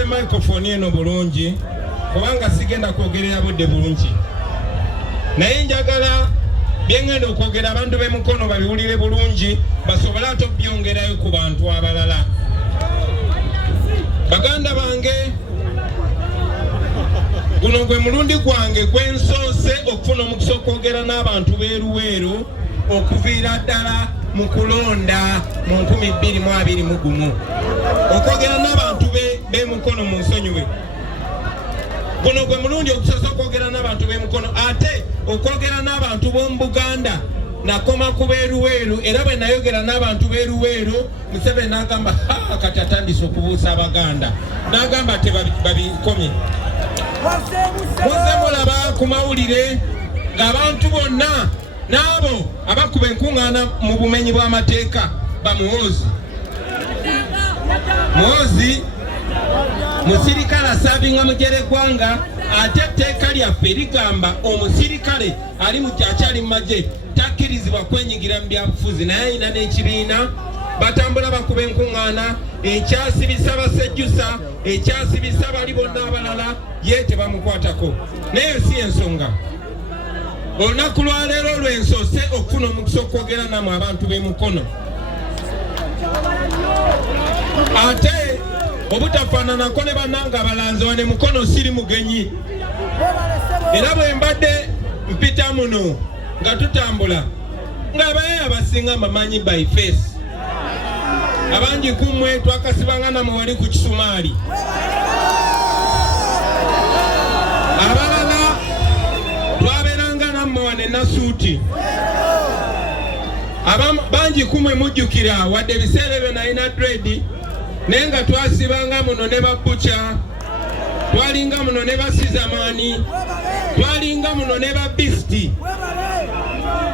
nze microphone eno bulungi kubanga sigenda kwogerera budde bulungi naye njagala byengenda okwogera abantu b'emukono babiwulire bulungi basobole ate obyongerayo ku bantu abalala. Baganda bange, guno gwe mulundi gwange gwensoose okufuna omukisa okwogera n'abantu b'eruweeru okuviira ddala mu kulonda mu 2021 okwogera n'abantu b'emukono mu nsonyiwe. Guno gwe mulundi okusoose okwogera n'abantu b'emukono ate okwogera n'abantu b'omu Buganda nakoma ku b'eruweeru era bwe nayogera n'abantu b'eruweeru Museveni n'agamba kati atandise okubuusa Abaganda n'agamba tebabikomye. Muze mulaba ku mawulire ng'abantu bonna n'abo abakuba enkuŋŋaana mu bumenyi bw'amateeka bamuwozi. Muwozi musirikale asaabinga mujereggwanga ate etteeka lyaffe ligamba omusirikale ali akyali mu magye takkirizibwa kwenyigira mu byabufuzi naye alina n'ekibiina batambula bakuba enkuŋŋaana ekyasibisa basejjusa ekyasibisa bali bonna abalala ye tebamukwatako. naye si ensonga olunaku lwaleero lwensoose okufuna omukisa okwogera namwe abantu b'emukono ate obutafaananako ne bannanga abalanze wane mukono siri mugenyi era bwe mbadde mpita muno nga tutambula ng'abaye abasinga mbamanyi by face abangi kummwe twakasibanga namwe wali ku Kisumaali abalala twabeeranga nammwe wane Nasuuti bangi kummwe mujjukira wadde ebiseera ebyo nalina dread naye nga twasibanga muno ne Babucha twalinga muno ne Basizamaani twalinga muno ne Babisiti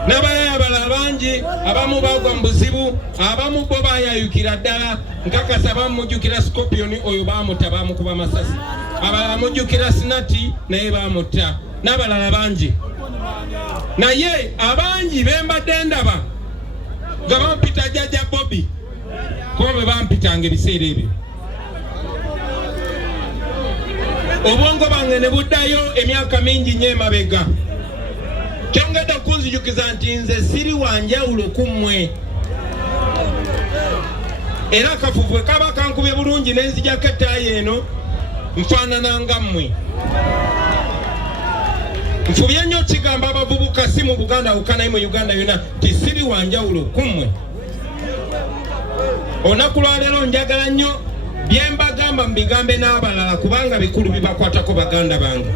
n'abalala abalala bangi abamu bagwa mu buzibu abamu bo bayayukira ddala nkakasa bamujjukira Scorpion oyo baamutta bamukuba masasi abalala mujjukira Sinati naye baamutta n'abalala bangi naye abangi bembadde ndaba nga bampita Jjajja Bobby kuba bwe bampitanga ebiseera ebyo obwongo bange ne buddayo emyaka mingi nnyo emabega. Kyongedde okunzijukiza nti nze siri wanjawulo ku mmwe era akafuvu kaba kankubye bulungi nenzijako ettaayi eno nfaanana nga mmwe. Nfubye nnyo kigamba abavubuka si mu Buganda wokka naye mu Uganda yonna ti siri wanjawulo ku mmwe. Olunaku lwaleero njagala nnyo bye mbagamba mbigambe n'abalala kubanga bikulu bibakwatako baganda bange.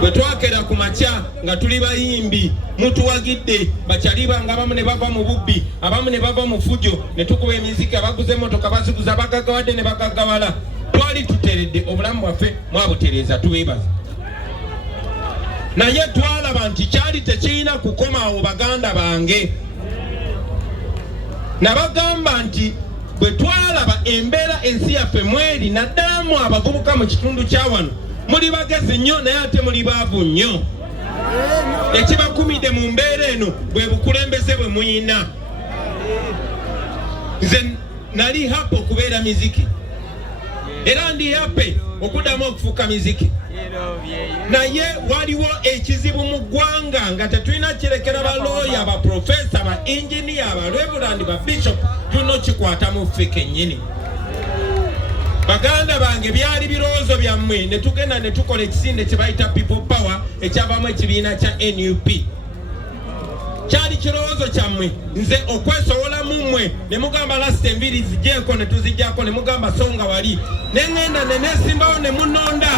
Bwe twakera ku makya nga tuli bayimbi mutuwagidde bakyalibanga abamu ne bava mu bubbi abamu ne bava mu fujo ne tukuba emiziki abaguze emotoka baziguza bagaggawadde ne bagaggawala twali tuteredde obulamu bwaffe mwabutereeza tubeebaza. Naye twalaba nti kyali tekirina kukoma awo baganda bange nabagamba nti bwe twalaba embeera ensi yaffe mweri naddala mu abavubuka mu kitundu kya wano muli bagezi nnyo naye ate muli baavu nnyo. Ekibakumidde mu mbeera eno bwe bukulembeze bwe muyina. Nze nali happy okubeera miziki era ndi happy okuddamu okufuuka miziki naye waliwo ekizibu mu ggwanga nga tetulina kirekera balooya abaprofesa aba engineer aba reverend ba bishop tuno kikwata mu ffe kennyini. Baganda bange byali birowoozo byammwe ne tugenda ne tukola ekisinde kye bayita people power ekyavamu ekibiina kya NUP. Kyali kirowoozo kyammwe nze okwesowola mu mmwe ne mugamba lasita enviri zijjeeko ne tuzijjako ne mugamba songa wali ne ŋŋenda ne neesimbawo ne munonda.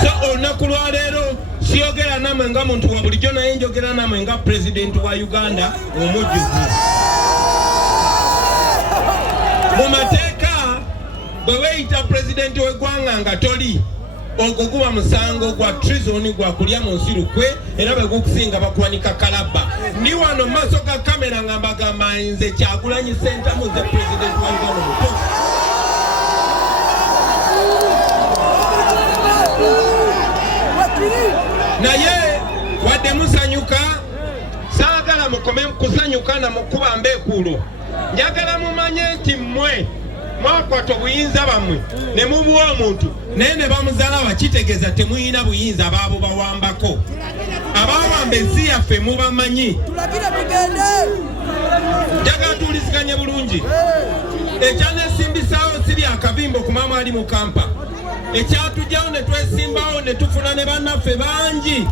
So olunaku lwaleero siyogera namwe nga muntu wa bulijjo naye njogera namwe nga pulezidenti wa Uganda omujjuvu. Mu mateeka bwe weeyita pulezidenti w'eggwanga nga toli ogwo guba musango gwa treason gwa kulya mu nsi lukwe era bwe gukusinga bakuwanika kalabba. Ndi wano mu maaso ga kamera nga mbagamba nze Kyagulanyi Ssentamu nze pulezidenti wa Uganda omuto. Naye wadde musanyuka saagala mwagala mukome kusanyukana mukuba mbekuulo njagala mumanye nti mmwe mwakwata obuyinza bamwe ne mubuwa omuntu naye ne bamuzaala bakitegeeza temuyina buyinza abaabo bawambako abawamba ensi yaffe mubamanyi njagala tuwuliziganye bulungi ekyanesimbisawo si byakavimbo ku maama ali mu kampa ekyatujjawo ne twesimbawo ne tufuna ne bannaffe bangi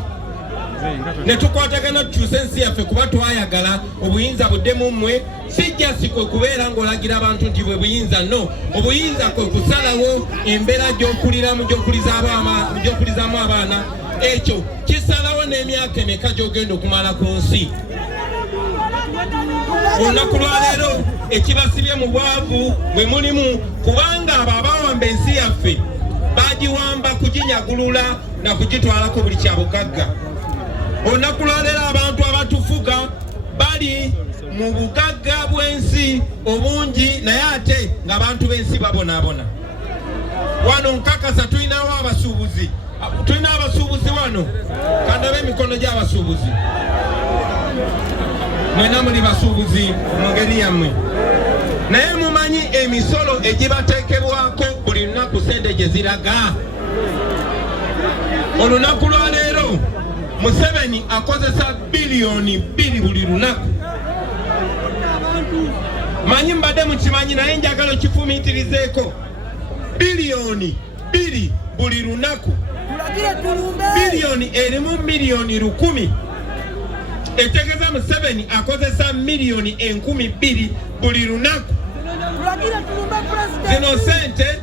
ne tukwatagana tukyusa ensi yaffe kuba twayagala obuyinza budde mu mmwe sijja si kwe kubeera ng'olagira abantu nti bwe buyinza no obuyinza kwe kusalawo embeera gy'okulizaamu abaana ekyo kisalawo n'emyaka emeka gy'ogenda okumala ku nsi olunaku lwaleero ekibasibye mu bwavu bwe mulimu kubanga abo abawamba ensi yaffe bagiwamba kuginyagulula na kugitwalako buli kyabugagga olunaku lwaleero abantu abatufuga bali mu bugagga bw'ensi obungi naye ate ng'abantu b'ensi babonaabona wano nkakasa tulinawo abasuubuzi wano kandabe emikono gy'abasuubuzi mwena muli basuubuzi mu ngeri yammwe naye mumanyi emisolo egibateekebwako buli lunaku sente gye ziraga olunaku lwaleero Museveni akozesa bilioni 2 buli lunaku manyi mbadde mukimanyi naye njagala okifumiitirizeeko bilioni 2 buli lunaku bilioni erimu milioni 1000 etegeeza Museveni akozesa milioni 2,000 buli lunaku zino sente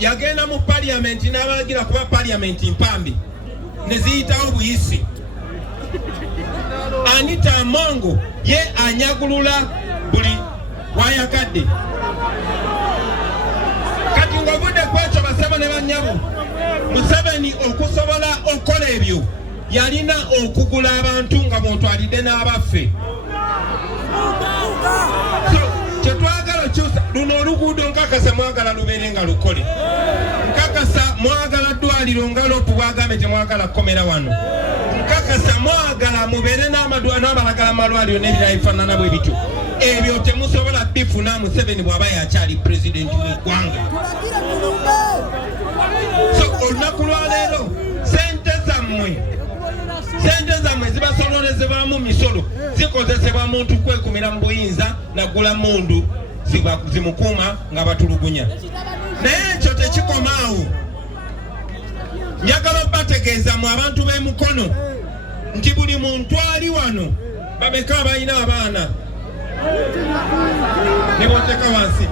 yagenda mu paliamenti n'abalagira kuba paliamenti mpambi ne ziyitawo buyisi Anita Amongo ye anyagulula buli wayagadde kati ng'ovudde kwekyo basebo ne bannyabo Museveni okusobola okukola ebyo yalina okugula abantu nga bw'otwalidde n'abaffe kyetwagala okyusa luno oluguudo nkakasa mwagala lubeere nga lukole nkakasa mwagala ddwaliro nga lopu bwagambe temwagala kukomera wano nkakasa mwagala mubeere n'abalagala malwaliro n'ebirala bifaanana bwe bityo ebyo temusobola bifuna Museveni bw'aba yakyali pulezidenti w'eggwanga so olunaku lwaleero sente zammwe zibasololezebwamu misolo zikozesebwa muntu kwekumira mu buyinza naggula mundu zimukuuma nga batulugunya naye ekyo tekikomaawo njagala bategeeza mu abantu b'emukono nti buli muntu ali wano babeka abalina abaana ne boteeka wansi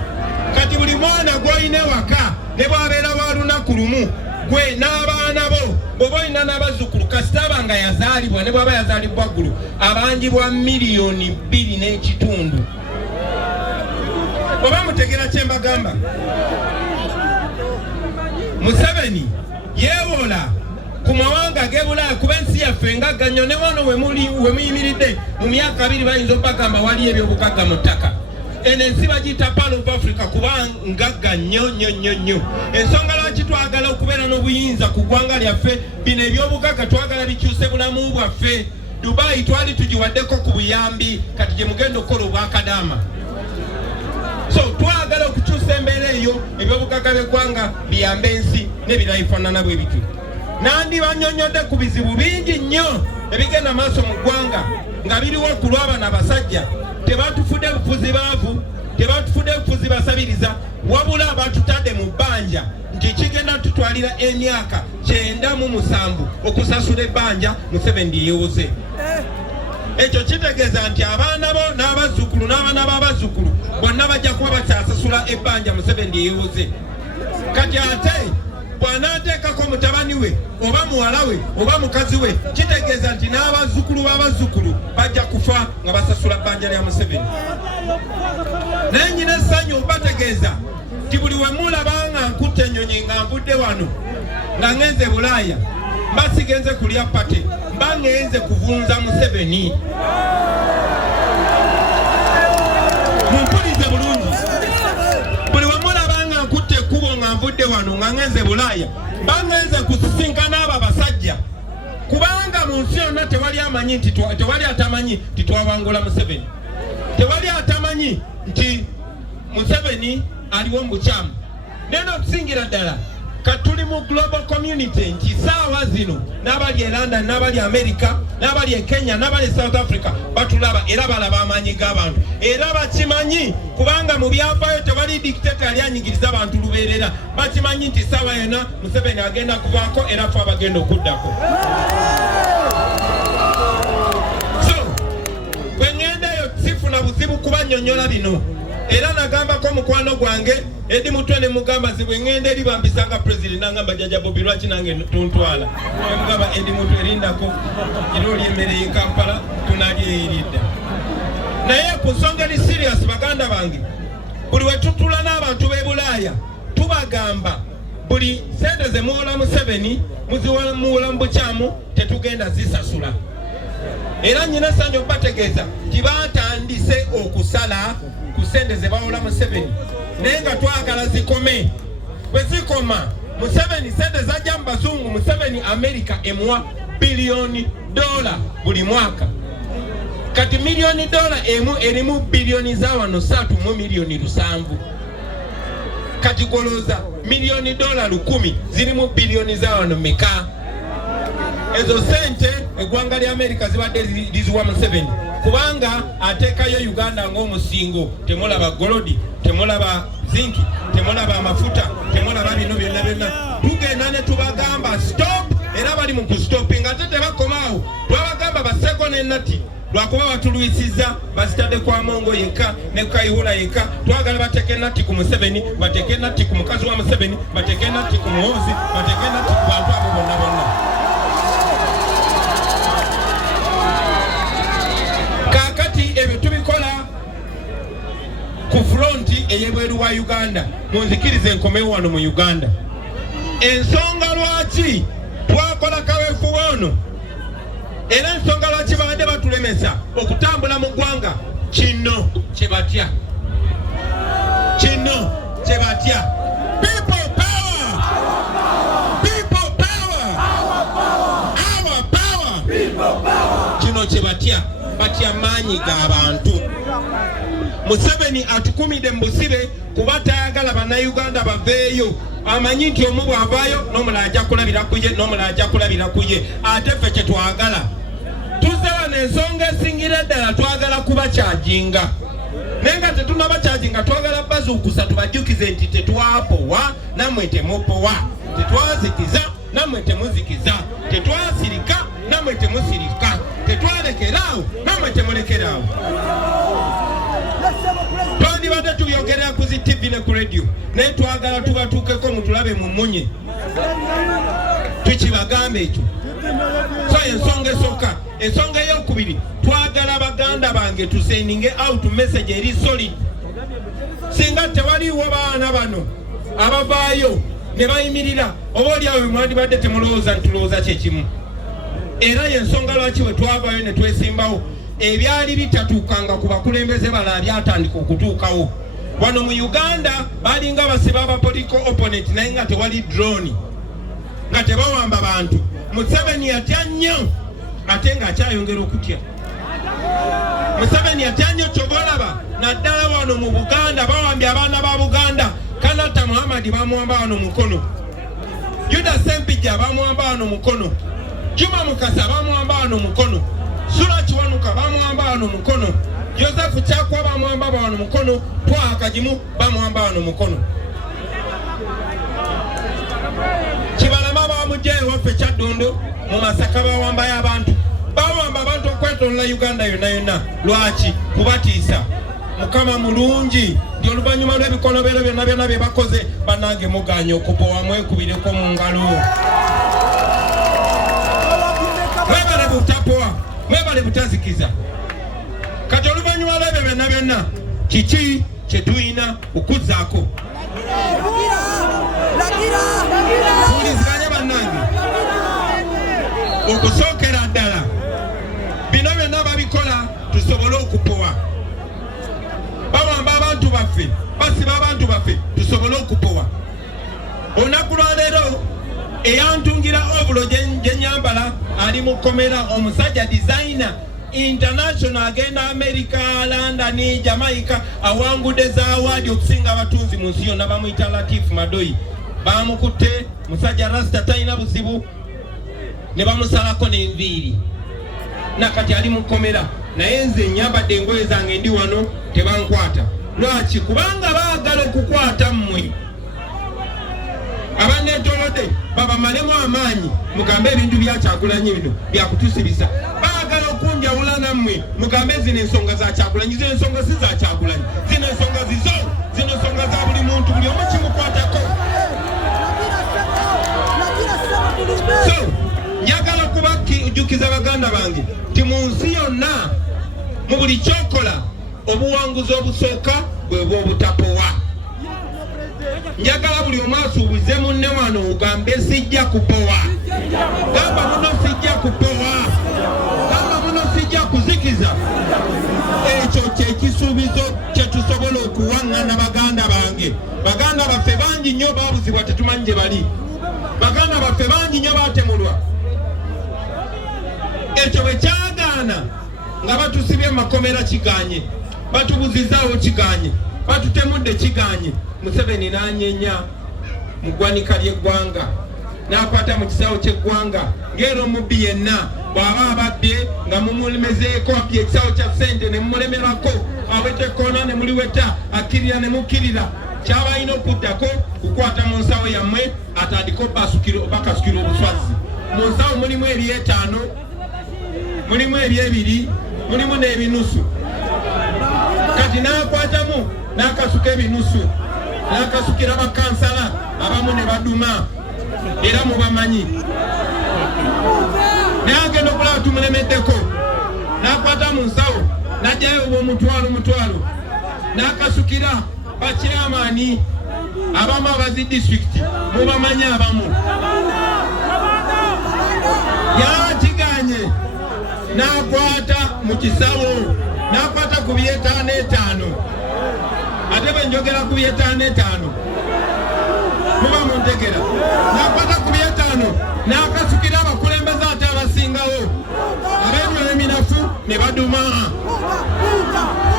kati buli mwana gw'olina ewaka ne bwabeera wa lunaku lumu gwe n'abaana bo bw'oba olina n'abazzukulu kasitaba nga yazaalibwa ne bw'aba yazaalibwa ggulu abanjibwa milioni 2.5 oba mutegera kye mbagamba Museveni yeewola ku mawanga g'ebulaaya kuba ensi yaffe ngagga nnyo ne wano we muyimiridde mu myaka 2 bayinza okubagamba wali ebyobugagga mu ttaka eno ensi bagiyita Pearl of Africa kuba ngagga nnyo ensonga lwaki twagala okubeera n'obuyinza ku ggwanga lyaffe bino ebyobugagga twagala bikyuse bulamu bwaffe Dubai twali tugiwaddeko ku buyambi kati gye mugenda okukola obwakadaama so twagala okukyusa embeera eyo ebyobugagga b'eggwanga biyambe ensi n'ebirala bifaanana bwe bityo nandi bannyonnyodde ku bizibu bingi nnyo ebigenda maaso mu ggwanga nga biriwo ku lw'abana abasajja tebatufudde bufuzi baavu tebatufudde bufuzi basabiriza wabula batutadde mu bbanja nti kigenda tutwalira emyaka 97 okusasula ebbanja Museveni yeewoze ekyo kitegeeza nti abaana bo n'abazzukulu n'abaana b'abazzukulu bonna bajja kuba bakyasasula ebbanja Museveni yeewoze kati ate bw'anaateekako mutabani we oba muwala we oba mukazi we kitegeeza nti n'abazzukulu b'abazzukulu bajja kufa nga basasula bbanja lya Museveni naye nyina essanyu bategeeza nti buli we mulaba nga nkutte ennyonyi nga nvudde wano nga ngenze Bulaaya mba sigenze kulya pate mba ngenze kuvunza Museveni mumpulize bulungi buli we mulaba nga nkutte ekkubo nga nvudde wano nga ngenze Bulaaya mba ngenze kusisinkana abo abasajja kubanga kubanga mu nsi yonna tewali amanyi nti tewali atamanyi nti twawangula Museveni, tewali atamanyi nti Museveni aliwo mu bukyamu. Neno okusingira ddala katuli mu global community nti saawa zino n'abali e London n'abali America n'abali e Kenya n'abali South Africa batulaba era balaba amaanyi g'abantu era bakimanyi kubanga mu byafaayo tewali dictator ali anyigiriza abantu lubeerera. Bakimanyi nti saawa yonna Museveni agenda kuvaako era ffe abagenda okuddako. So bwe ngendayo sifuna buzibu kubannyonnyola bino era nagambako mukwano gwange Edi Mutwe ne mugamba zibwe ngende eri bambisanga president nangamba jaja Bobi lwaki nange tuntwala mugamba Edi Mutwe erindako iro lyemere Kampala tunalye eridda naye ku nsonga ni serious baganda bange buli wetutula n'abantu b'e Bulaaya tubagamba buli sente ze muwola Museveni muziwola mu bukyamu tetugenda zisasula era nyina sanyo bategeeza tibatandise okusala ku sente ze bawola Museveni nenga twagala zikome. Bwe zikoma Museveni sente zajja mu bazungu Museveni America emuwa $billion buli mwaka. Kati $1 million emu erimu bilioni za wano 3 milioni 7. Kati goloza $1 million 10 zirimu bilioni za wano meka. Ezo sente eggwanga lya America zibadde liziwa Museveni kubanga ateekayo Uganda ng'omusingo. Temulaba golodi, temulaba zinki, temulaba amafuta, temulaba bino byonna byonna. Tugenda ne tubagamba stop era bali mu kustopinga ate tebakomaawo. Twabagamba baseko n'ennati lwakuba batulwisiza bazitadde kwa Mongo yekka ne Kayihura yekka. Twagala bateeke ennati ku Museveni, bateeke ennati ku mukazi wa Museveni, bateeke ennati ku muhozi, bateeke ennati ku bantu abo bonna bonna. Ebyo tubikola ku fronti ey'ebweru wa Uganda. Munzikirize enkomewo wano mu Uganda. Ensonga lwaki twakola kaweefube ono era ensonga lwaki babadde batulemesa okutambula mu ggwanga kino kye batya. Kino kye batya. People power! People power! Our power! People power! Kino kye batya. Batya maanyi g'abantu. Museveni atukumide mbusibe kuba tayagala bannayuganda baveeyo. Amanyi nti omu bw'avaayo n'omulala ajja kulabira ku ye n'omulala ajja kulabira ku ye. Ate ffe kye twagala tuzze wano ensonga esingira ddala twagala kubakyajinga naye nga tetunabakyajinga twagala bazuukusa tubajjukize nti tetwapowa nammwe temupowa, tetwazikiza nammwe temuzikiza, tetwasirika nammwe temusirika, tetwalekeraawo nammwe temulekeraawo. Twandibadde tuyogerera ku zi TV ne ku radio naye twagala tubatuukeko mutulabe mu mmunye tukibagambe ekyo. So ensonga esooka, ensonga ey'okubiri twagala baganda bange tusendinge out message eri solid. Singa tewaliwo baana bano abavaayo ne bayimirira oba oli awo mwandibadde temulowooza ntulowooza kyekimu. Era yensonga lwaki bwe twavaayo ne twesimbawo ebyali bitatuukanga ku bakulembeze bala byatandika okutuukawo. Wano mu Uganda balinga basiba aba political opponent naye nga tewali drone, nga tebawamba bantu. Museveni yatya nnyo ate ng'akyayongera okutya. Museveni yatya nnyo kyobalaba naddala wano mu Buganda bawambye abaana ba Buganda. Kanata Muhammad bamuwamba wano mukono, Judas Sempijja bamuwamba wano mukono, Juma Mukasa bamuwamba wano mukono, Sula Kiwanuka bamuwamba wano mukono, Joseph Kyakwa bamuwamba wano mukono, Twaha Kagimu bamuwamba wano mukono. Kibalama bamujjayo waffe Kyaddondo mu Masaka bawambayo abantu. Bawamba abantu okwetoolola Uganda yonna yonna. Lwaki? Kubatiisa. Mukama mulungi ndi oluvannyuma lw'ebikolobero byonna byonna bye bakoze bannange muganya okupowa mwekubireko mu ngalo. Mwebale butapowa, mwebale butazikiza. Kati oluvannyuma lw'ebyo byonna byonna kiki kye tulina okuzzaako? Tuliziganye bannange okusookera ddala bino byonna babikola tusobole okupowa. Bawamba abantu baffe, basiba abantu baffe tusobole okupowa. Olunaku lwa leero eyantungira obulo gye nyambala ali mu komera omusajja designer international agenda America, London, Jamaica awangudde za awadi okusinga abatunzi mu nsi yonna bamuyita Latif Madoyi bamukutte musajja rasta talina buzibu ne bamusalako n'enviiri nakati ali mu komera naye nze nyambadde engoye zange ndi wano tebankwata lwaki kubanga baagala okukwata mmwe abanetolode babamalemu amaanyi mugambe ebintu bya Kyagulanyi bino byakutusibisa baagala okunjawula nammwe mugambe zino ensonga za Kyagulanyi zino ensonga si za Kyagulanyi zino ensonga zizo zino ensonga za buli muntu buli omu kimukwatako so njagala kubajjukiza baganda bange ti mu nsi yonna mu buli kyokola obuwanguzi obusooka bwe bw'obutapowa njagala buli omu asuubize munne wano ogambe sijja kupowa gamba muno sijja kupowa gamba muno sijja kuzikiza ekyo kyekisuubizo kyetusobola okuwaŋŋana baganda bange baganda baffe bangi nnyo baabuzibwa tetumanyi gye bali baganda baffe bangi nnyo baatemulwa ekyo bwe kyagaana nga batusibye makomera kiganye batubuzizaawo kiganye batutemudde kiganye Museveni n'anyenya mu ggwanika ly'eggwanga n'akwata mu kisawo ky'eggwanga ng'era omubbi yenna bw'aba abadde nga mumulemezeeko abbye ekisawo kya ssente ne mumulemerako awete koona ne muliweta akkirira ne mukkirira kyaba alina okuddako kukwata mu nsawo yammwe atandika bakasukira obuswazi mu nsawo mulimu eby'etaano mulimu eby'ebiri mulimu n'ebinusu kati n'akwatamu n'akasuka ebinusu n'akasukira bakansala abamu ne baduma era mubamanyi naye agenda okulaba tumulemeddeko n'akwata mu nsawo n'ajjayo omutwalo n'akasukira bakiramaani abamu abazi disitulikiti mubamanyi abamu yakiganye n'akwata mu kisawo n'akwata ku by'etaano etaano ate bwe njogera ku by'etaano etaano muba muntegera n'akwata ku by'etaano n'akasukira abakulembeze ate abasingawo ab'emyoyo eminafu ne baduma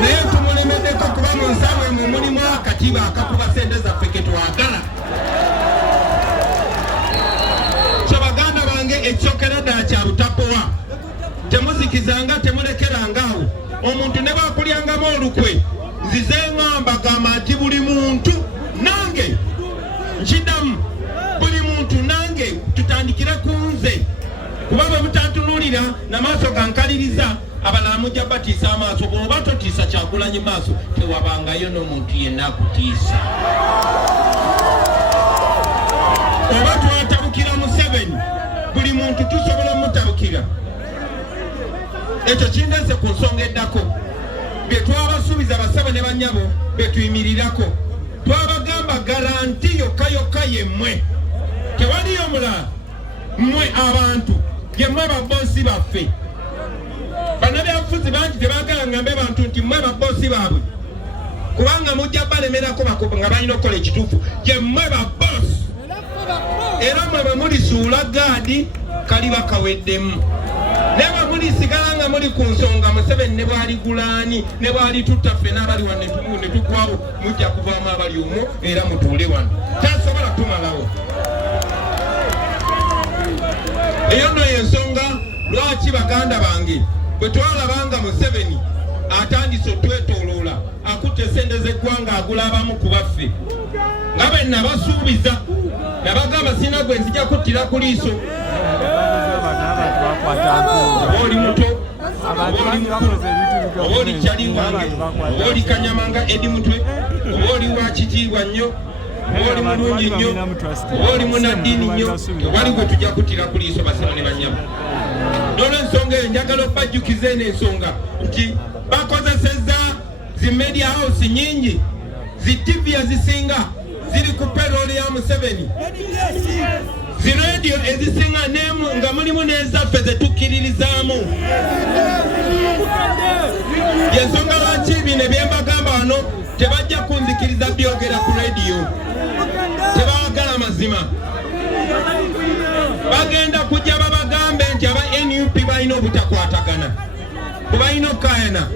naye tumulemeddeko kuba mu nsawo emwe mulimu akatiba akakuba sente zaffe ke twagala so baganda bange ekyokera ddala kya butapowa temuzikizanga temulekerangaawo omuntu ne bakulyangamu olukwe nzize ŋŋamba gamba nti buli muntu nange nkidamu buli muntu nange tutandikire ku nze kuba bwe butantunulira n'amaaso gankaliriza abalala mujja batiisa amaaso bw'oba totiisa Kyagulanyi maaso tewabangayo n'omuntu yenna akutiisa oba twatabukira Museveni buli muntu tusobola mutabukira ekyo kindeze ku nsonga eddako bye twabasuubiza basaba ne bannyabo bye tuyimirirako twabagamba garanti yokka yemmwe tewaliyo mulala mmwe abantu yemmwe babosi baffe bannabyabufuzi bangi tebaagala ngambe bantu nti mmwe babosi baabwe kubanga mujja balemerako bakopa nga balina okukola ekituufu yemmwe babosi era mmwe bwe mulisuula gaadi kaliba kaweddemu naye bwe mulisigala nga muli ku nsonga Museveni ne bwali gulaani ne bwali tuttaffe n'abali wano ne tugwawo mujja kuvaamu abali omwo era mutuule wano tasobola tumalawo eyo nno y'ensonga lwaki baganda bange bwe twalabanga Museveni atandise otwetooloola akutte sente z'eggwanga agula abamu ku baffe nga bwe nabasuubiza nabagamba sina gwe nzija kuttira ku liiso oba oli muto oba oli mukulu oba oli kyali wange oba oli kanyamanga edi mutwe oba oli wakitiibwa nnyo oba oli mulungi nnyo oba oli munaddiini nnyo tewali gwe tujja kuttira ku liiso basaba ne banyama n'olw'ensonga eyo njagala okubajjukiza eno ensonga nti bakozesezza zi media house nyingi zi TV ezisinga ziri ku payroll ya Museveni zi radio ezisinga nemu nga mulimu n'ezaffe zetukkiririzaamu yensonga lwaki bino ebyembagamba wano tebajja kunzikiriza byogera ku radio tebaagala mazima kujja babagambe nti aba NUP balina obutakwatagana kubalina okukayana.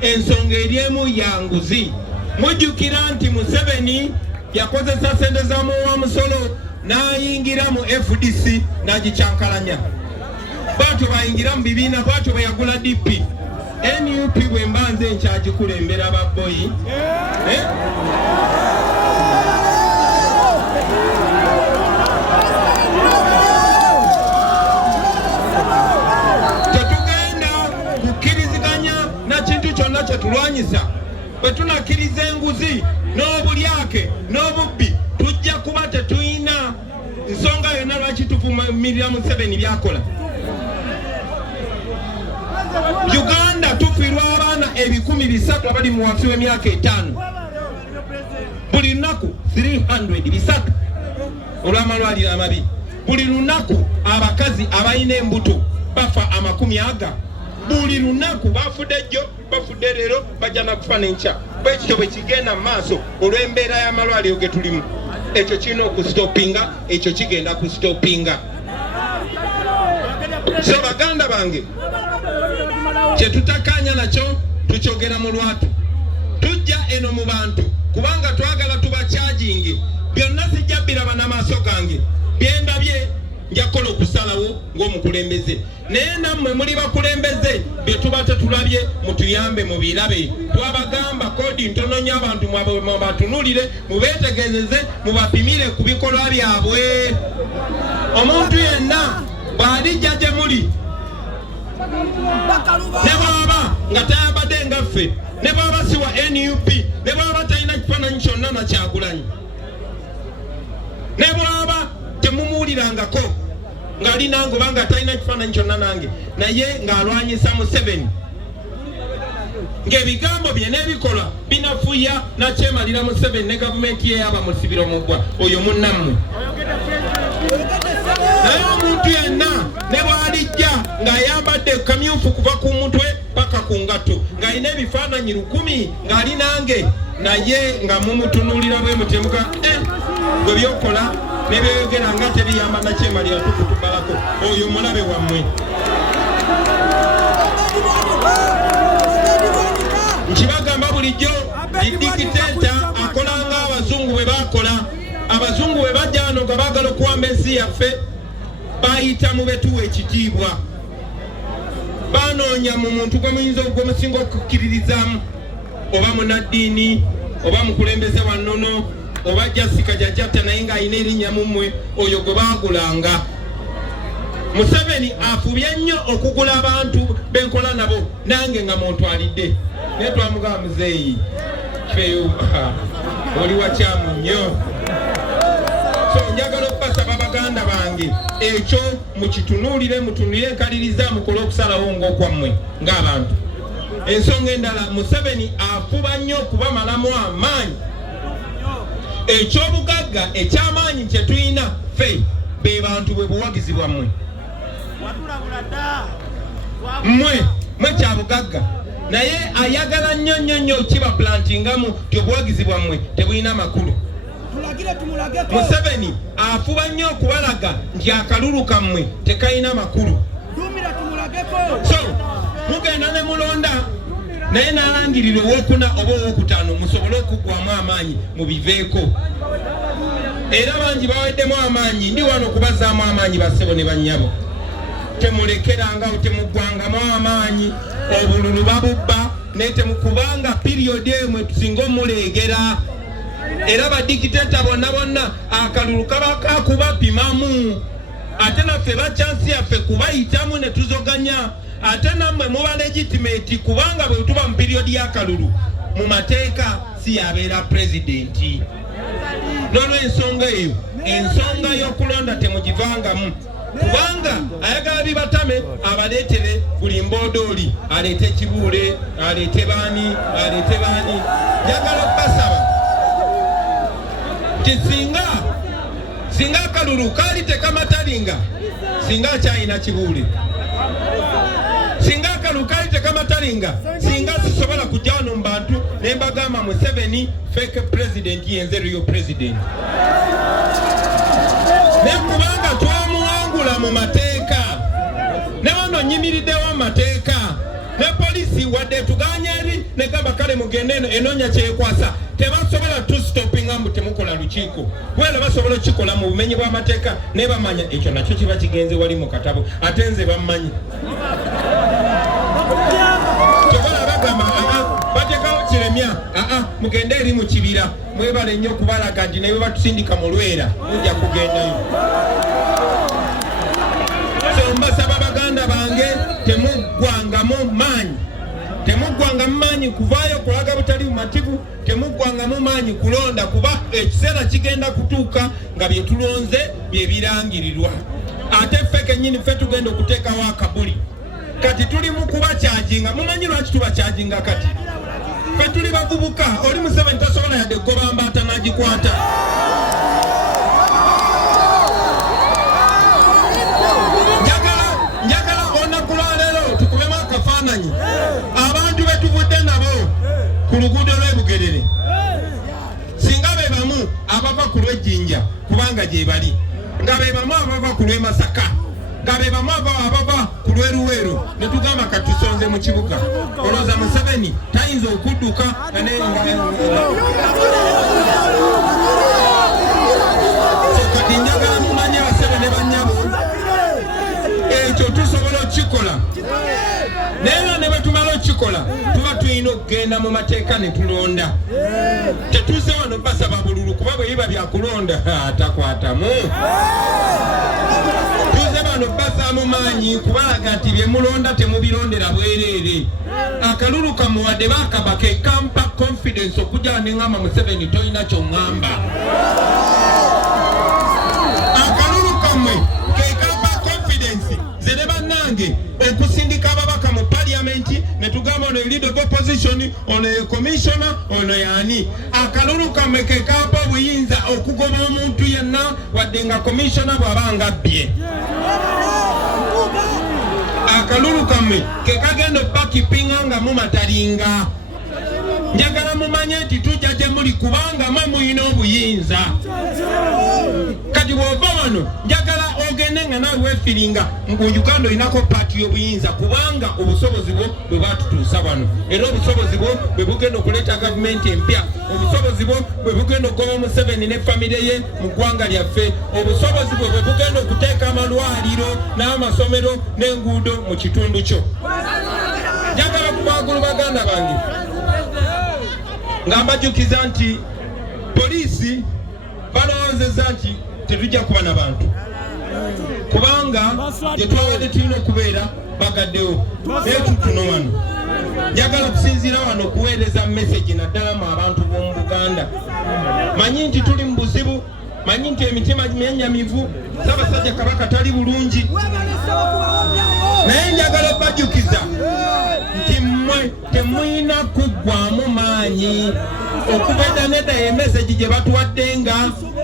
Ensonga eryemu yanguzi. Mujjukira nti Museveni yakozesa sente za muwa musolo n'ayingira mu FDC n'agicyankalanya. Bwatyo bayingira mu bibiina, bwatyo bwe yagula DP. NUP bwe mbanze nkyagikulembera babboyi. Tetugenda kukkiriziganya na kintu kyonna kye tulwanyisa. Bwe tunakkiriza enguzi n'obulyake n'obubbi tujja kuba tetuyina nsonga yonna lwaki tuvumirira Museveni byakola. Uganda tufiirwa abaana 300 abali mu wansi w'emyaka 5 buli lunaku 300 olw'amalwaliro amabi. Buli lunaku abakazi abalina embuto bafa 40. Buli lunaku bafudde jjo bafudde leero bajja na kufa n'enkya. Bwekityo bwe kigenda mu maaso olw'embeera y'amalwaliro ge tulimu. Ekyo kirina okusitopinga, ekyo kigenda kusitopinga. So baganda bange, kye tutakanya nakyo tukyogera mu lwatu. Tujja eno mu bantu kubanga twagala tubakyajinge. Byonna sijja biraba n'amaaso gange. Byendabye nja kukola okusalawo ng'omukulembeze. Naye nammwe muli bakulembeze bye tuba tetulabye mutuyambe mu birabe. Twabagamba kodi ntono nnyo abantu mubatunulire, mubeetegezeze, mubapimire ku bikolwa byabwe. Omuntu yenna bw'alijja gye muli ne bw'aba nga tayambadde nga ffe, ne bw'aba si wa NUP, ne bw'aba talina kifaananyi kyonna na Kyagulanyi, ne bw'aba temumuwulirangako ng'ali nange oba nga talina kifaananyi kyonna nange, naye ng'alwanyisa Museveni, ng'ebigambo bye n'ebikolwa binafuya nakyemalira Museveni ne gavumenti ye yaba musibiro mugwa oyo munnammwe. Naye omuntu yenna ne bw'alijja ng'ayambadde kamyufu kuva ku mutwe paka ku ngatto ng'alina ebifaananyi 1000 ng'ali nange, naye nga mumutunuulira bwe mutemuka bwe byokola ne byeyogera nga tebiyamba nakyemalira tukutubalako, oyo mulabe wammwe. Nkibagamba bulijjo dikiteeta akola nga abazungu bwe bakola. Abazungu bwe bajja wano nga baagala okuwamba ensi yaffe bayita mu betuwa ekitiibwa. Banoonya mu muntu gwe muyinza gwe musinga okukkiririzaamu, oba munaddiini oba mukulembeze wa nnono oba Jessica Jajatta naye ng'alina erinnya mu mmwe, oyo gwe baagulanga. Museveni afubye nnyo okugula abantu benkola nabo, nange nga muntwalidde naye twamugamba muzeeyi feyo oli wakyamu nnyo. So njagala okubasaba baganda bange ekyo mukitunuulire, mutunulire enkaliriza, mukole okusalawo ng'okwammwe ng'abantu. Ensonga endala, Museveni afuba nnyo okubamalamu amaanyi. Ekyobugagga eky'amaanyi kye tulina ffe be bantu bwe buwagizi bwammwe. Mwe kyabugagga, naye ayagala nnyo kibaplantingamu ti obuwagizi bwammwe tebulina makulu. Museveni afuba nnyo okubalaga nti akalulu kammwe tekalina makulu. So mugenda ne mulonda naye n'alangirira owokuna oba owokutaano musobole okuggwamu amaanyi mubiveeko. Era bangi baweddemu amaanyi, ndi wano okubazaamu amaanyi bassebo ne bannyabo. Temulekeranga temuggwangamu amaanyi, obululu babubba naye temukubanga piriyodi emwe tusinga omuleegera. Era badikiteeta bonna akalulu kaba kakubapimamu, ate naffe bakyansi yaffe kubayitamu ne tuzoganya, ate nammwe muba legitimate kubanga bwe tuba mu piriyodi y'akalulu mu mateeka si yabeera pulezidenti. N'olw'ensonga eyo, ensonga y'okulonda temugivangamu kubanga ayagala bibatame abaleetere buli mboodooli, aleete Kibuule, aleete baani. Njagala okubasaba singa akalulu kaali tekamatalinga, singa akyalina Kibuule, singa akalulu kaali tekamatalinga, singa sisobola kujja wano mu bantu ne mbagamba Museveni fake president yenze real president. Ne kubanga twamuwangula tugenda mu mateeka ne wano nyimiriddewo mateeka ne polisi wadde tuganya eri ne gamba kale mugende enoonya kyekwasa tebasobola tustopinga mbu temukola lukiiko kubera basobola okikola mu bumenyi bw'amateeka ne bamanya ekyo nakyo kiba kigenze wali mu katabo ate nze bammanyi tokola bagamba batekawo kiremya mugende eri mu kibira mwebale nnyo okubalaga nti ne bwe batusindika mu Lwera mujja kugendayo. So mbasaba baganda bange temuggwangamu maanyi kuvaayo kulaga butali bumativu, temuggwangamu maanyi kulonda kuba ekiseera kigenda kutuuka nga bye tulonze bye birangirirwa. Ate ffe kennyini ffe tugenda okuteekawo akabuli kati tuli mu kubakyajinga. Mumanyi lwaki tubakyajinga kati? Ffe tuli bavubuka, oli Museveni tasobola yadde kugoba mbaata n'agikwata. Njagala olunaku lwa leero tukubemu akafaananyi abantu be tuvudde nabo ku luguudo lw'e Bugerere. Singa be bamu abava ku lw'Ejjinja kubanga gye bali, nga be bamu abava ku lw'e Masaka, nga be bamu abava ku lw'e Luweero, ne tugamba katusonze mu kibuga. Olowooza Museveni tayinza okudduka kati njagala mumanye basebe ne bannyabo ekyo tusobola okukikola. Naye ne bwe tumala okukikola tuba tulina okugenda mu mateeka ne tulonda. Tetuuse wano basaba bululu kuba bwe biba byakulonda takwatamu. Tuze bano basaamu maanyi kubalaga nti bye mulonda temubirondera bwereere. Akalulu kamuwadde baakaba ke kampa confidence okujja ne ngamba Museveni tolina ky'oŋŋamba. Akalulu kamwe ke kampa confidence ze ne bannange okusindika ababaka mu parliamenti ne tugamba ono leader of opposition, ono ye commissioner, ono yani. Akalulu kamwe ke kampa obuyinza okugoba omuntu yenna wadde nga commissioner bw'abanga abbye. Akalulu kamwe ke kagenda bakipinga nga mumatalinga. Njagala mumanye nti tujja gye muli kubanga muyina obuyinza. Kati bw'ova wano njagala ogende nga nawe weefiringa ngu Uganda olinako paati y'obuyinza kubanga obusobozi bwo bwe batutuusa wano, era obusobozi bwo bwe bugenda okuleeta gavumenti empya, obusobozi bwo bwe bugenda okugoba Museveni ne famire ye mu ggwanga lyaffe, obusobozi bwe bwe bugenda okuteeka amalwaliro n'amasomero n'enguudo mu kitundu kyo. Njagala kubaagulu baganda bange nga mbajjukiza nti poliisi balowoozezza nti tetujja kuba n'abantu kubanga gye twawadde tulina okubeera bagaddewo naye tutuno wano. Njagala kusinziira wano okuweereza message naddala mu abantu b'omu Buganda. Manyi nti tuli mu buzibu, manyi nti emitima myenyamivu, Ssaabasajja Kabaka tali bulungi, naye njagala okubajjukiza nti mmwe temulina kuggwaamu maanyi. Okubeera nedda ye message gye batuwaddenga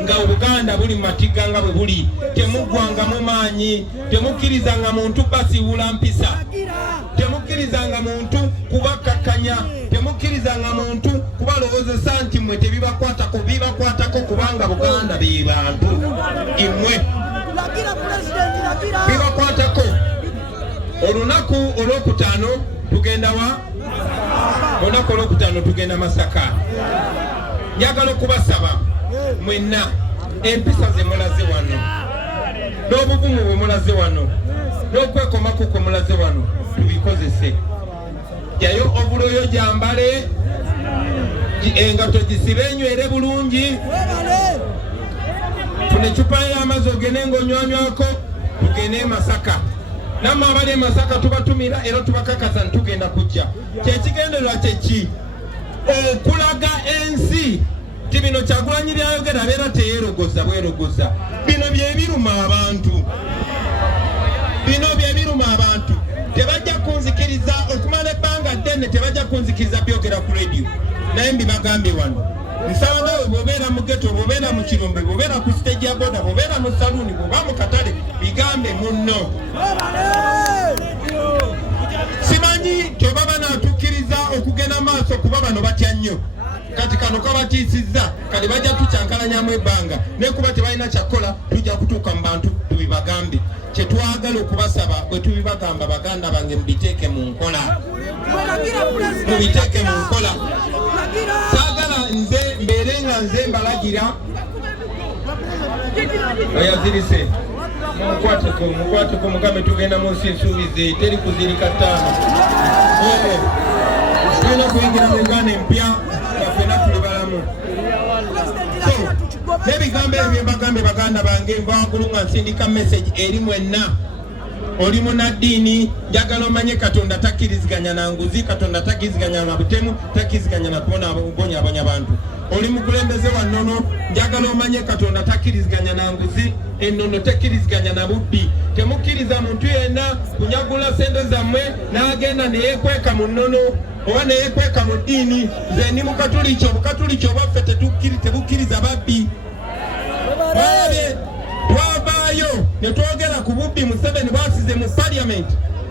nga Obuganda buli matiga nga bwe buli, temuggwangamu maanyi, temukkirizanga muntu basiibula mpisa, temukkirizanga muntu kubakkakkanya, temukkirizanga muntu kubalowoozesa nti mmwe tebibakwatako, bibakwatako kubanga Buganda be bantu, immwe bibakwatako. Olunaku olwokutaano tugenda wa? Olunaku olwokutaano tugenda Masaka. Njagala okubasaba mwenna empisa ze mulaze wano, n'obuvumu bwe mulaze wano, n'okwekomako kwe mulaze wano tubikozese. Jayo obuloyo gyambale, engato gisibe enywere bulungi, funa ecupa y'amazzi ogende ng'onywanywako, tugende Masaka. Nammwe abali e Masaka tubatumira era tubakakasa ntugenda kujja. Kyekigendererwa kyeki okulaga ensi ti bino Kyagulanyi byayogera abeera teyeerogoza bwerogoza. Bino bye biruma abantu, bino bye biruma abantu. Tebajja kunzikiriza okumala ebbanga ddene, tebajja kunzikiriza byogera ku radio, naye mbibagambye wano. Nsaba nawe bw'obeera mu ghetto, bw'obeera mu kirombe, bw'obeera ku stage ya boda, bw'obeera mu saluuni, bw'oba mu katale, bigambe munno. Simanyi tobaba naatukkiriza okugenda maaso kuba bano batya nnyo. Kati kano kabatiisizza, kale bajja tukyankalanyamu ebbanga, naye kuba tebalina kyakola tujja kutuuka mu bantu tubibagambe. njagala okubasaba bwe tubibagamba baganda bange mubiteeke mu nkola, mubiteeke mu nkola. Saagala nze mbeere nga nze mbalagira oyazirise mukwateko mugambe tugenda mu nsi nsuubize teri kuzirika ttaano. Tulina kuyingira mu Uganda empya nga ffenna tuli balamu. N'ebigambo ebyo mbagambe baganda bange nva waggulu nga nsindika message eri mwenna. Oli munnaddiini njagala omanye Katonda takkiriziganya na nguzi, Katonda takkiriziganya na butemu, takkiriziganya na kubonyabonya bantu. Oli mukulembeze wa nnono njagala omanye Katonda takkiriziganya na nguzi, ennono takkiriziganya na bubbi. Temukkiriza muntu yenna kunyagula sente zammwe n'agenda neyeekweka mu nnono oba neyeekweka mu ddiini. Nze ndi Mukatuliki, Obukatuliki obwaffe tebukkiriza babbi. Balabye twavaayo ne twogera ku bubbi Museveni bwasize mu Parliament.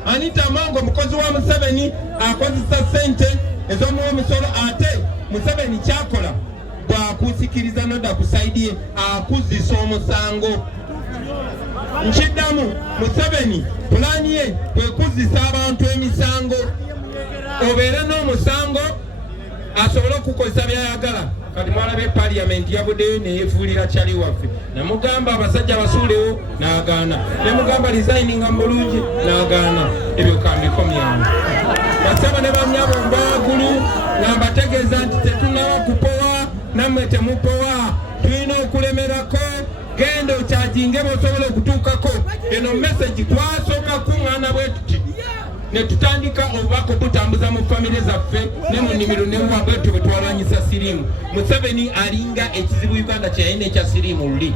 Anita Amongo mukozi wa Museveni akozesa sente ez'omuwa omusolo, ate Museveni kyakola bwakusikiriza nodda kusaidie akuzisa omusango. Nkiddamu Museveni pulaani ye kwekuzisa abantu emisango, obeere n'omusango asobole okukozesa byayagala. Kati mwalabe Parliament yabuddeyo neyefuulira kyali waffe. Namugamba abasajja basuulewo n'agaana, nemugamba resigninga mu bulungi n'agaana. Ebyo kambikomyamu basaba ne banyabo mbagulu nga mbategeeza nti tetunaba kupowa, nammwe temupowa, tulina okulemerako. Genda okyajinge bw'osobola okutuukako. Eno message twasooka kuŋŋaana bwe tuti ne tutandika obubaka obutambuza mu famire zaffe ne mu nnimiro ne mu bwetu bwe twalwanyisa siriimu. Museveni alinga ekizibu Uganda kye yalina ekya siriimu luli.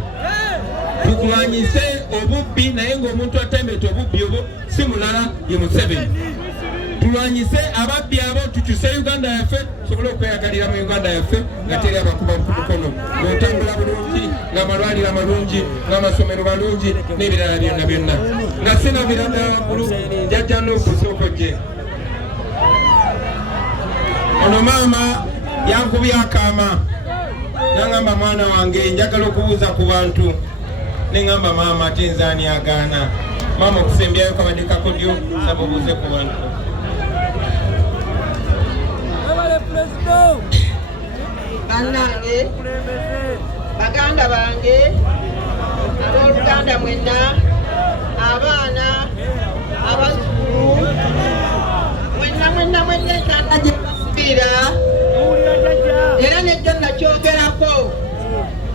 Tukulwanyise obubbi naye ng'omuntu atembeta obubbi obwo si mulala ye Museveni. Tulwanyise ababbi abo, tukyuse Uganda yaffe tusobole okweyagalira mu Uganda yaffe nga teri abakuba ku mukono, ng'otambula bulungi, ng'amalwaliro amalungi, ng'amasomero malungi n'ebirala byonna byonna. Nga sinabira ddala waggulu jjajja n'okusooka gye. Ono maama yankubye akaama n'angamba mwana wange njagala okubuuza ku bantu. Ne ngamba maama ate nze ani agaana? Maama okusembyayo kabadde kakodyo saba obuuze ku bantu. Bannange, baganda bange, abooluganda mwenna, abaana, abazukulu, mwenna ekyana gye basuubira era nejjo nakyogerako.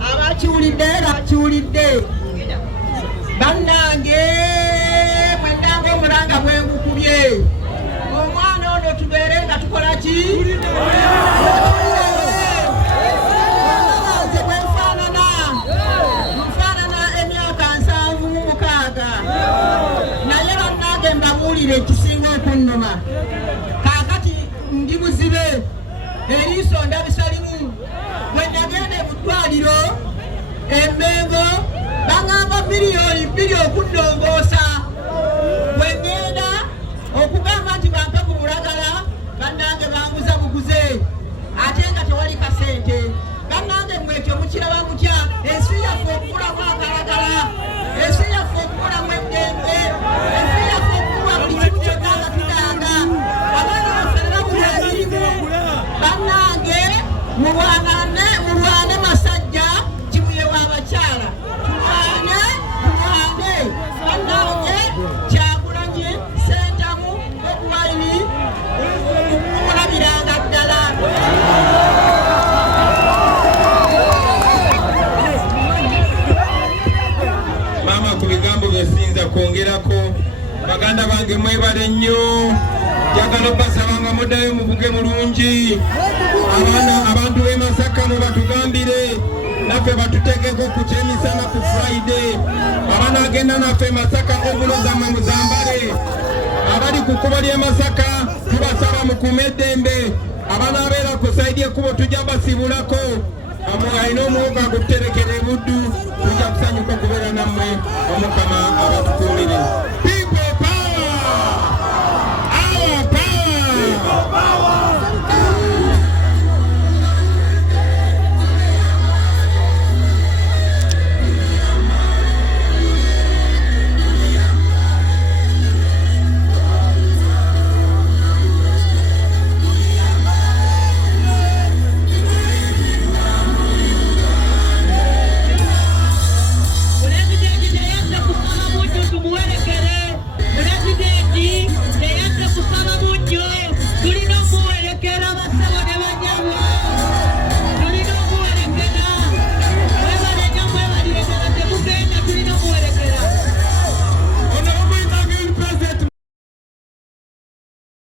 Abakiwulidde era bakiwulidde. Bannange, mwenna ng'omulanga bwengukubye. Omwana ono tubeere nga tukola ki? Ekisinga okunnuma kaakati ndi muzibe eriiso ndabisalimu. Bwe nagende mu ddwaliro e Mengo baŋŋamba miliyoni 2 okunnongoosa. Bwe ngenda okugamba nti bampe ku bulagala, bannange banguza buguze ate nga tewali kasente. Bannange mmwe ekyo mukiraba mutya? Ensi yaffe okukulamu akalagala, ensi yaffe okukulamu eddembe, ensi yaffe buli kimu kyonna nga tudanga. Abaana baffe ne babula emirimu. Bannange mulwane masajja kibuye w'abakyala, tulwane. Bannange Kyagulanyi Ssentamu Bobi mulabiranga ddala. Maama ku bigambo byesinza kwongerako. Baganda bange mwebale nnyo, njagala obbasaba nga muddayo muvuge mulungi. Abantu b'e Masaka mubatugambire naffe batuteekeko ku kyemisana ku Friday. Abanaagenda naffe Masaka obulo zammwe muzambale. Abali ku kkubo ly'e Masaka tubasaba mukuume eddembe. Abanaabeera ku sayidi ekkubo tujja basibulako. Alina omwogo aguterekera e Buddu, tujja kusanyuka okubeera nammwe. Omukama abatukuumire.